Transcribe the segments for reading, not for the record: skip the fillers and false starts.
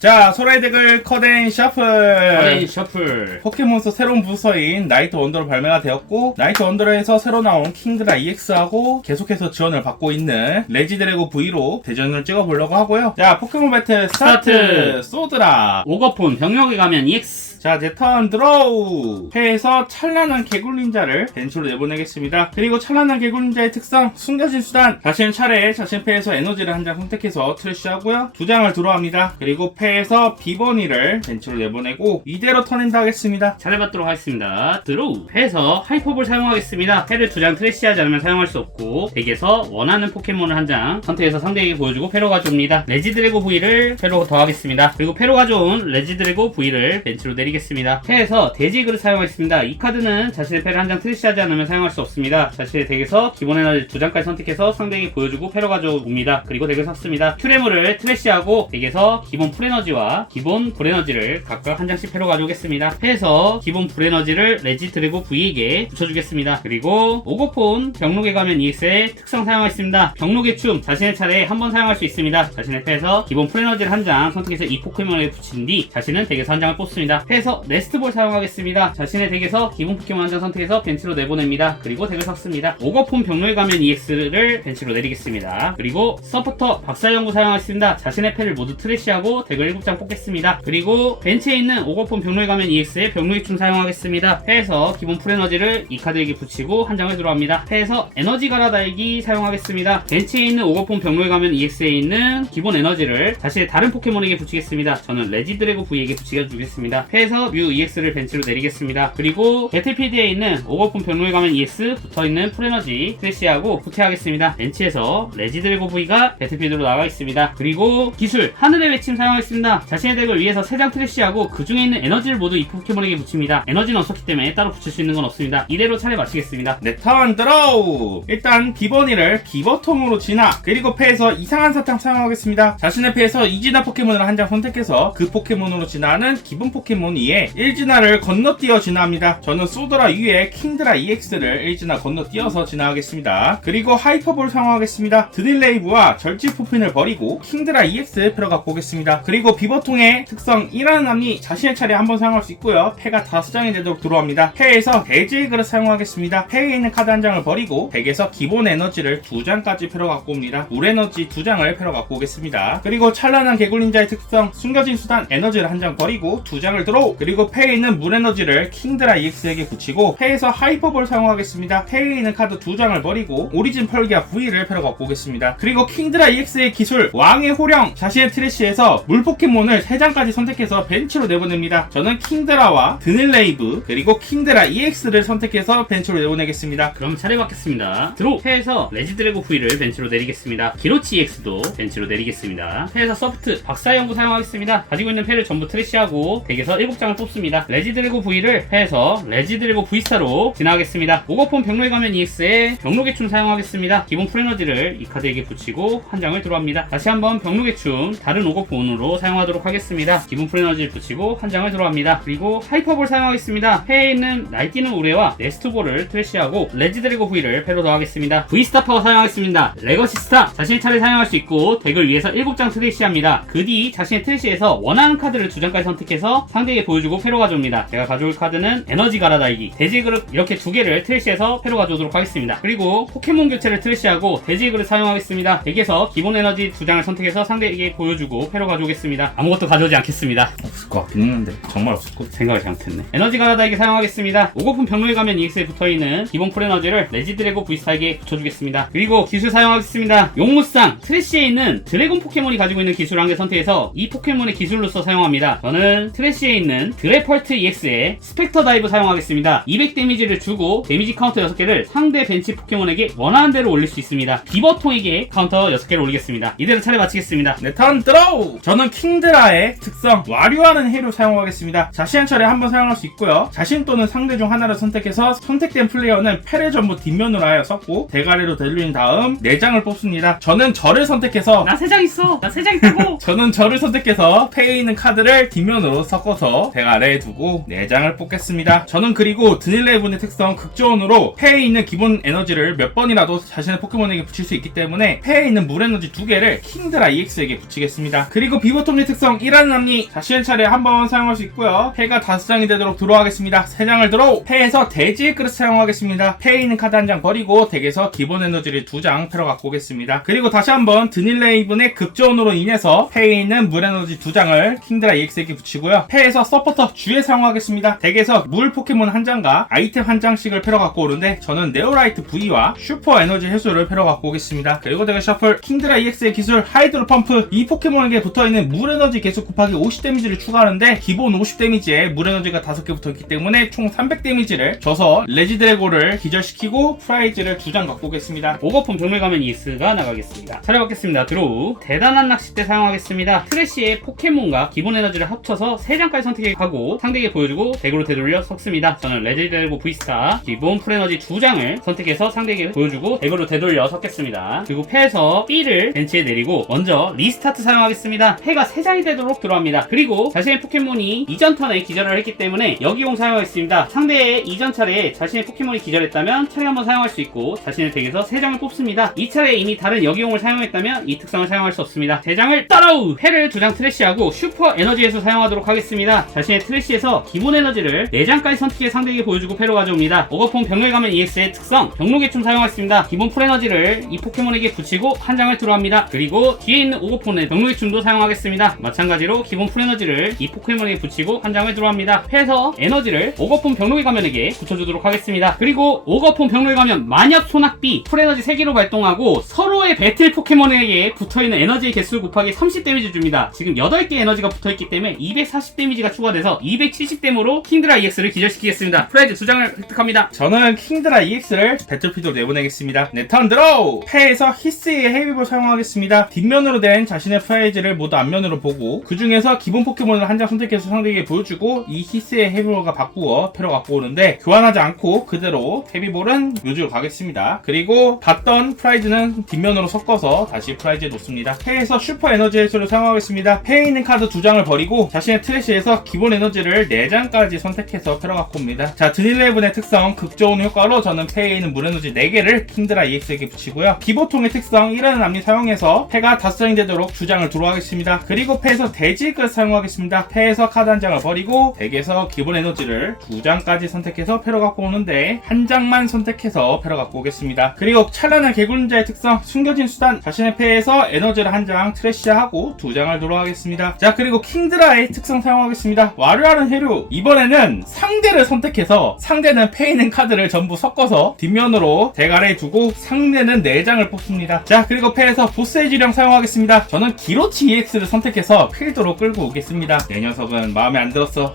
자, 소라의 덱을 커덴 셔플. 포켓몬스터 새로운 부서인 나이트 원더로 발매가 되었고, 나이트 원더에서 새로 나온 킹드라 EX하고 계속해서 지원을 받고 있는 레지드래고 V로 대전을 찍어보려고 하고요. 자, 포켓몬 배틀 스타트! 소드라! 오거폰 병력에 가면 EX. 자, 제 턴 드로우! 패에서 찬란한 개굴린자를 벤치로 내보내겠습니다. 그리고 찬란한 개굴린자의 특성, 숨겨진 수단! 자신 차례에 자신 패에서 에너지를 한 장 선택해서 트래쉬하고요. 2장을 드로우합니다. 그리고 패에서 비버니를 벤치로 내보내고 이대로 턴엔드 하겠습니다. 잘해봤도록 하겠습니다. 드로우. 패에서 하이퍼볼 사용하겠습니다. 패를 2장 트래쉬하지 않으면 사용할 수 없고, 덱에서 원하는 포켓몬을 한 장 선택해서 상대에게 보여주고 패로 가져옵니다. 레지드래고 V를 패로 더하겠습니다. 그리고 패로 가져온 레지드래고 V를 벤치로 내리겠습니다. 패에서 돼지그를 사용하겠습니다. 이 카드는 자신의 패를 한 장 트래쉬하지 않으면 사용할 수 없습니다. 자신의 덱에서 기본 에너지 2장까지 선택해서 상대에게 보여주고 패로 가져옵니다. 그리고 덱을 샀습니다. 큐레물을 트래쉬하고 덱에서 기본 풀에너지와 기본 불에너지를 각각 한 장씩 패로 가져오겠습니다. 패에서 기본 불에너지를 레지드래고 V에게 붙여주겠습니다. 그리고 오거폰 병록에 가면 EX의 특성 사용하겠습니다. 병록의 춤 자신의 차례에 한 번 사용할 수 있습니다. 자신의 패에서 기본 풀에너지를 한 장 선택해서 이 포켓몬에 붙인 뒤 자신은 덱에서 한 장을 뽑습니다. 패에서 레스트볼 사용하겠습니다. 자신의 덱에서 기본 포켓몬 한 장 선택해서 벤치로 내보냅니다. 그리고 덱을 섞습니다. 오거폰 병록에 가면 EX를 벤치로 내리겠습니다. 그리고 서포터 박사연구 사용하겠습니다. 자신의 패를 모두 트래쉬하고 덱을 7장 뽑겠습니다. 그리고 벤치에 있는 오거폰 병록에 가면 EX의 병록의 춤 사용하겠습니다. 패에서 기본 풀에너지를 이 카드에게 붙이고 한 장을 들어갑니다. 패에서 에너지 갈아달기 사용하겠습니다. 벤치에 있는 오거폰 병록에 가면 EX에 있는 기본 에너지를 자신의 다른 포켓몬에게 붙이겠습니다. 저는 레지드래고 V에게 붙여주겠습니다. 패에서 뮤 EX를 벤치로 내리겠습니다. 그리고 배틀필드에 있는 오거폰 병록에 가면 EX 붙어있는 풀에너지 트래쉬하고 후퇴하겠습니다. 벤치에서 레지드래고 V가 배틀필드로 나가겠습니다. 그리고 기술 하늘의 외침 사용하겠습니다. 자신의 덱을 위해서 3장 트래쉬하고 그 중에 있는 에너지를 모두 이 포켓몬에게 붙입니다. 에너지는 없었기 때문에 따로 붙일 수 있는 건 없습니다. 이대로 차례 마치겠습니다. 내 턴 드로우! 일단 비버니를 기버통으로 진화, 그리고 패에서 이상한 사탕 사용하겠습니다. 자신의 패에서 이진화 포켓몬을 한 장 선택해서 그 포켓몬으로 진화하는 기본 포켓몬 위에 1진화를 건너뛰어 진화합니다. 저는 소드라 위에 킹드라 EX를 1진화 건너뛰어서 진화하겠습니다. 그리고 하이퍼볼 사용하겠습니다. 드릴레이브와 절지 포핀을 버리고 킹드라 EX 패로 갖고 오겠습니다. 그리고 비버통의 특성 1하는 남이 자신의 차례에 한 번 사용할 수 있고요. 패가 5장이 되도록 들어옵니다. 패에서 대지그를 사용하겠습니다. 패에 있는 카드 한 장을 버리고 덱에서 기본 에너지를 2장까지 패로 갖고 옵니다. 물 에너지 2장을 패로 갖고 오겠습니다. 그리고 찬란한 개굴린자의 특성 숨겨진 수단 에너지를 한 장 버리고 2장을 들어, 그리고 패에 있는 물 에너지를 킹드라 EX에게 붙이고 패에서 하이퍼볼 사용하겠습니다. 패에 있는 카드 2장을 버리고 오리진 펄기아 V를 패로 갖고 오겠습니다. 그리고 킹드라 EX의 기술 왕의 호령, 자신의 트래쉬에서 물 포켓몬을 3장까지 선택해서 벤치로 내보냅니다. 저는 킹드라와 드닐레이브 그리고 킹드라 EX를 선택해서 벤치로 내보내겠습니다. 그럼 차례 받겠습니다. 드로우. 패에서 레지드래고 V를 벤치로 내리겠습니다. 기로치 EX도 벤치로 내리겠습니다. 패에서 서프트 박사연구 사용하겠습니다. 가지고 있는 패를 전부 트래쉬하고 덱에서 7장을 뽑습니다. 레지드래고 V를 패에서 레지드래고 V스타로 진화하겠습니다. 오거폰 병록에 가면 EX의 병록의 춤 사용하겠습니다. 기본 풀에너지를 이 카드에게 붙이고 한 장을 들어갑니다. 다시 한번 병록의 춤 다른 오거폰으로 사용하도록 하겠습니다. 기본 풀에너지를 붙이고 한 장을 들어갑니다. 그리고 하이퍼볼 사용하겠습니다. 패에 있는 날뛰는 우레와 네스트볼을 트래쉬하고 레지드래고 V를 패로 더하겠습니다. V스타 파워 사용하겠습니다. 레거시 스타 자신의 차례 사용할 수 있고 덱을 위해서 7장 트래쉬합니다. 그 뒤 자신의 트래쉬에서 원하는 카드를 2장까지 선택해서 상대에게 보여주고 패로 가져옵니다. 제가 가져올 카드는 에너지 갈아달기, 돼지 그릇 이렇게 2개를 트래쉬해서 패로 가져오도록 하겠습니다. 그리고 포켓몬 교체를 트래쉬하고 돼지 그릇 사용하겠습니다. 덱에서 기본 에너지 2장을 선택해서 상대에게 보여주고 패로 가져오겠습니다. 아무것도 가져오지 않겠습니다. 없을 것 같긴 했는데 정말 없을 것 같아. 생각을 잘못했네. 에너지 갈아달기 사용하겠습니다. 오거폰 병록에 가면 EX에 붙어있는 기본 풀에너지를 레지드래고 V스타에게 붙여주겠습니다. 그리고 기술 사용하겠습니다. 용무쌍 트래쉬에 있는 드래곤 포켓몬이 가지고 있는 기술 한 개 선택해서 이 포켓몬의 기술로서 사용합니다. 저는 트래쉬에 있는 드래펄트 EX의 스펙터 다이브 사용하겠습니다. 200 데미지를 주고 데미지 카운터 6개를 상대 벤치 포켓몬에게 원하는 대로 올릴 수 있습니다. 비버통에게 카운터 6개를 올리겠습니다. 이대로 차례 마치겠습니다. 내 턴 드로우! 저는 킹드라의 특성 와류하는 와류하는 해류 사용하겠습니다. 자신 차례 한번 사용할 수 있고요. 자신 또는 상대 중 하나를 선택해서 선택된 플레이어는 패를 전부 뒷면으로 하여 섞고 대가리로 돌린 다음 4장을 뽑습니다. 저는 저를 선택해서 나 3장 있어. 나 3장 있다고. 저는 저를 선택해서 패에 있는 카드를 뒷면으로 섞어서 대가리에 두고 4장을 뽑겠습니다. 저는 그리고 드닐레이븐의 특성 극조온으로 패에 있는 기본 에너지를 몇 번이라도 자신의 포켓몬에게 붙일 수 있기 때문에 패에 있는 물 에너지 2개를 킹드라 EX에게 붙이겠습니다. 그리고 비버톱니 특성 1하는 남니 자신의 차례에 한번 사용할 수 있고요. 패가 5장이 되도록 들어가겠습니다. 3장을 들어 패에서 돼지의 그릇 사용하겠습니다. 패에 있는 카드 한 장 버리고 덱에서 기본 에너지를 2장 패러 갖고 오겠습니다. 그리고 다시 한번 드닐레이븐의 극조온으로 인해서 패에 있는 물 에너지 2장을 킹드라 EX에게 붙이고요. 패에서 서포터 주에 사용하겠습니다. 덱에서 물 포켓몬 한 장과 아이템 한 장씩을 패러 갖고 오는데 저는 네오라이트 V와 슈퍼 에너지 해수를 패러 갖고 오겠습니다. 그리고 덱의 셔플 킹드라 EX의 기술 하이드로 펌프 이 포켓몬에게 붙어있는 물 에너지 개수 곱하기 50 데미지를 추가하는데 기본 50 데미지에 물 에너지가 5개 붙어있기 때문에 총 300 데미지를 줘서 레지드래고를 기절시키고 프라이즈를 2장 갖고 오겠습니다. 오거품 병물 가면 ES가 나가겠습니다. 차려받겠습니다. 드로우 대단한 낚싯대 사용하겠습니다. 트래쉬의 포켓몬과 기본 에너지를 합쳐서 3장까지 선택하고 상대에게 보여주고 덱으로 되돌려 섞습니다. 저는 레지드래고 V스타 기본 풀에너지 2장을 선택해서 상대에게 보여주고 덱으로 되돌려 섞겠습니다. 그리고 패에서 B를 벤치에 내리고 먼저 리스타트 사용하겠습니다. 패가 3장이 되도록 들어갑니다. 그리고 자신의 포켓몬이 이전 턴에 기절을 했기 때문에 여기용 사용하겠습니다. 상대의 이전 차례에 자신의 포켓몬이 기절했다면 차례 한번 사용할 수 있고 자신의 덱에서 3장을 뽑습니다. 이 차례에 이미 다른 여기용을 사용했다면 이 특성을 사용할 수 없습니다. 3장을 따라우! 패를 2장 트래쉬하고 슈퍼 에너지에서 사용하도록 하겠습니다. 자신의 트래쉬에서 기본 에너지를 4장까지 선택해 상대에게 보여주고 패로 가져옵니다. 오거폼 병력에 가면 EX의 특성 병록의춤 사용하겠습니다. 기본 풀 에너지를 이 포켓몬에게 붙이고 한 장을 들어갑니다. 그리고 뒤에 있는 오거폼의 병록의춤도 사용하겠습니다. 마찬가지로 기본 풀 에너지를 이 포켓몬에게 붙이고 한 장을 들어갑니다. 패에서 에너지를 오거폼 병록의 가면에게 붙여주도록 하겠습니다. 그리고 오거폼 병록의 가면 만엽 소낙비 풀 에너지 3개로 발동하고 서로의 배틀 포켓몬에게 붙어있는 에너지의 개수 곱하기 30 데미지 줍니다. 지금 8개 에너지가 붙어있기 때문에 240 데미지가 추가돼서 270 데모로 킹드라 EX를 기절시키겠습니다. 프라이즈 2장을 획득합니다. 저는 킹드라 EX를 배틀피드로 내보내겠습니다. 네, 턴 드로우! 패에서 히스의 헤비볼 사용하겠습니다. 뒷면으로 된 자신의 프라이즈를 모두 앞면으로 보고 그 중에서 기본 포켓몬을 한 장 선택해서 상대에게 보여주고 이 히스의 헤비볼과 바꾸어 패로 갖고 오는데 교환하지 않고 그대로 헤비볼은 묘지로 가겠습니다. 그리고 받던 프라이즈는 뒷면으로 섞어서 다시 프라이즈에 놓습니다. 패에서 슈퍼 에너지 해수를 사용하겠습니다. 패에 있는 카드 2장을 버리고 자신의 트래쉬에서 기본 에너지를 4장까지 선택해서 패러 갖고 옵니다. 자, 드닐레이븐의 특성 극저온 효과로 저는 패에 있는 물 에너지 4개를 킹드라 EX에게 붙이고요. 기보통의 특성 1하는 남리 사용해서 패가 5장이 되도록 2장을 들어가겠습니다. 그리고 패에서 돼지끝 사용하겠습니다. 패에서 카드 한 장을 버리고 덱에서 기본 에너지를 2장까지 선택해서 패러 갖고 오는데 한 장만 선택해서 패러 갖고 오겠습니다. 그리고 찬란한 개굴자의 특성 숨겨진 수단 자신의 패에서 에너지를 한 장 트래쉬하고 2장을 들어가겠습니다. 자, 그리고 킹드라의 특성 사용하겠습니다. 와류하는 해류 이번에는 상대를 선택해서 상대는 패에 있는 카드를 전부 섞어서 뒷면으로 덱 아래에 두고 상대는 4장을 뽑습니다. 자, 그리고 패에서 보스의 지령 사용하겠습니다. 저는 기로치 EX를 선택해서 필드로 끌고 오겠습니다. 내 녀석은 마음에 안 들었어.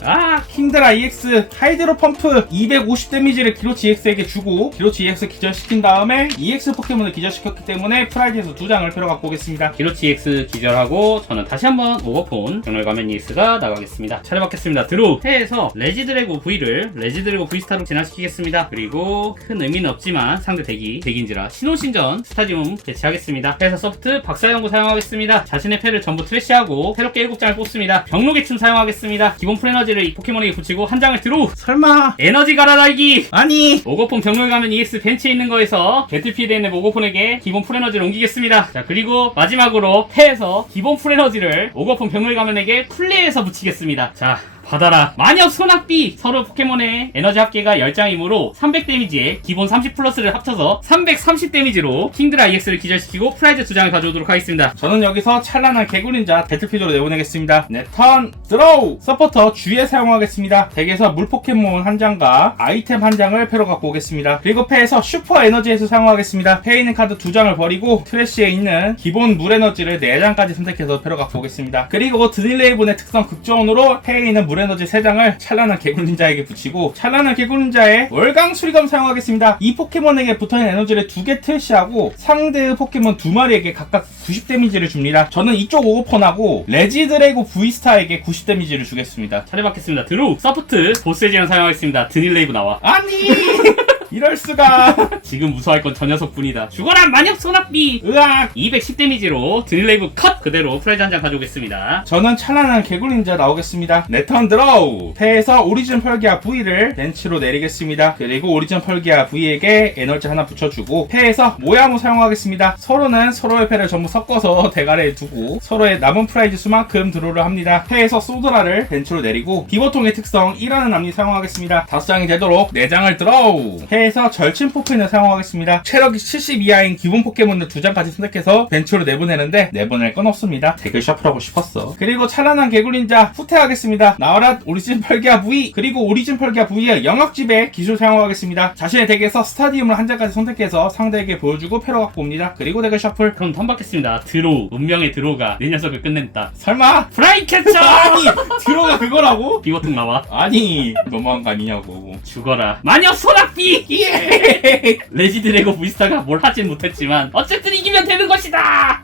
킹드라 EX 하이드로 펌프 250 데미지를 기로치 EX에게 주고 기로치 EX 기절시킨 다음에 EX 포켓몬을 기절시켰기 때문에 프라이즈에서 2장을 패러 갖고 오겠습니다. 기로치 EX 기절하고 저는 다시 한번 오거폰 병렬 가면 EX가 나가겠습니다. 차려받겠습니다. 드로우 패에서 레지드래고 V를 레지드래고 V스타로 진화시키겠습니다. 그리고 큰 의미는 없지만 상대 덱인지라 신호신전 스타디움 배치하겠습니다. 패에서 서프트 박사연구 사용하겠습니다. 자신의 패를 전부 트래쉬하고 새롭게 7장을 뽑습니다. 병록의 춤 사용하겠습니다. 기본 풀에너지를 이 포켓몬에게 붙이고 한 장을 드로우. 설마 에너지 갈아달기. 아니 오거폰 병렬 가면 EX 벤치에 있는 거에서 배틀필드에 있는 오거폰에게 기본 풀에너지를 옮기겠습니다. 자, 그리고 마지막으로 패에서 기본 풀에너지를 오거폰 병렬 가면에게 플레이에서 붙이겠습니다. 자, 받아라. 만엽 소낙비 서로 포켓몬의 에너지 합계가 10장이므로 300 데미지에 기본 30 플러스를 합쳐서 330 데미지로 킹드라 EX를 기절시키고 프라이즈 2장을 가져오도록 하겠습니다. 저는 여기서 찬란한 개구린자 배틀필드로 내보내겠습니다. 네, 턴 드로우! 서포터 주에 사용하겠습니다. 덱에서 물 포켓몬 한 장과 아이템 한 장을 패로 갖고 오겠습니다. 그리고 패에서 슈퍼 에너지에서 사용하겠습니다. 패에 있는 카드 2장을 버리고 트래쉬에 있는 기본 물 에너지를 4장까지 선택해서 패로 갖고 오겠습니다. 그리고 드닐레이븐의 특성 극저온으로 패에 있는 물 물에너지 3장을 찬란한 개굴닌자에게 붙이고 찬란한 개굴닌자의 월강 수리검 사용하겠습니다. 이 포켓몬에게 붙어있는 에너지를 2개 트래시하고 상대의 포켓몬 2마리에게 각각 90 데미지를 줍니다. 저는 이쪽 오버폰하고 레지드래고 V스타에게 90 데미지를 주겠습니다. 차례받겠습니다. 드로우 서포트 보스의 제한 사용하겠습니다. 드닐레이브 나와. 아니 이럴수가. 지금 무서워할 건 저 녀석뿐이다. 죽어라 만엽 소낙비. 으악. 210 데미지로 드닐레이브 컷. 그대로 프라이즈 한 장 가져오겠습니다. 저는 찬란한 개굴닌자 나오겠습니다. 내 턴 드로우. 패에서 오리진 펄기아 V를 벤치로 내리겠습니다. 그리고 오리진 펄기아 V에게 에너지 하나 붙여주고 패에서 모야무 사용하겠습니다. 서로는 서로의 패를 전부 섞어서 대가리에 두고 서로의 남은 프라이즈 수만큼 드로우를 합니다. 패에서 소드라를 벤치로 내리고 기보통의 특성 1하는 남리 사용하겠습니다. 5장이 되도록 4장을 드로우. 패에서 절친 포켓을 사용하겠습니다. 체력이 70 이하인 기본 포켓몬을 2장까지 선택해서 벤치로 내보내는데 내보낼 건 없습니다. 덱을 셔플하고 싶었어. 그리고 찬란한 개굴닌자 후퇴하겠습니다. 나와라 오리진 펄기아 V. 그리고 오리진 펄기아 V의 영역지배 기술 사용하겠습니다. 자신의 덱에서 스타디움을 한 장까지 선택해서 상대에게 보여주고 패로 갖고 옵니다. 그리고 덱을 셔플. 그럼 턴 받겠습니다. 드로우. 운명의 드로우가 내 녀석을 끝낸다. 설마? 프라이 캐쳐! 아니 들어가 그거라고? 비버튼 나와. 아니 너무한 거 아니냐고. 죽어라 만엽 소낙비! 예. 레지드래고 V스타가 뭘 하진 못했지만 어쨌든 이기면 되는 것이다!